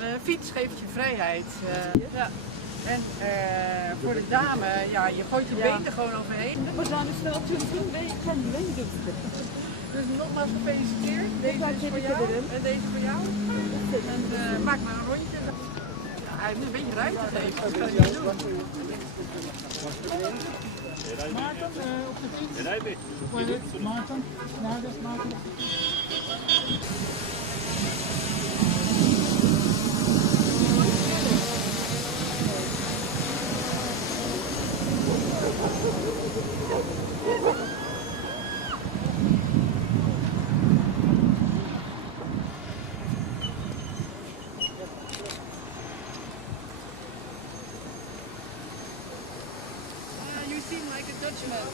Eh, fiets geeft je vrijheid. eh, ja. En eh, voor de dame, ja, je gooit je Ja. been er gewoon overheen. Bacağın üstüne atıyorsun ve kendine gidiyorsun. Dus nogmaals gefeliciteerd. Deze is voor jou en deze voor jou. En eh, maak maar een rondje. Ja, hij heeft een beetje ruimte gegeven. Dat kan hij niet doen. Maarten, eh, op de fiets. Maarten, nerede Maarten? Seem like a Dutchman.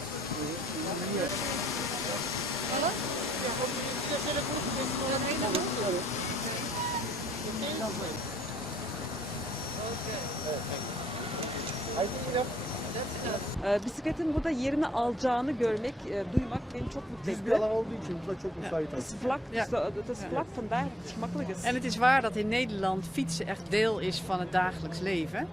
Ee, bisikletin burada yerini alacağını görmek, e, duymak beni çok mutlu Düz bir etti. alan olduğu için burada çok müsait Het is aslında. vlak, dus, het is vlak, vandaar het gemakkelijk is. En het is waar dat in Nederland fietsen echt deel is van het dagelijks leven.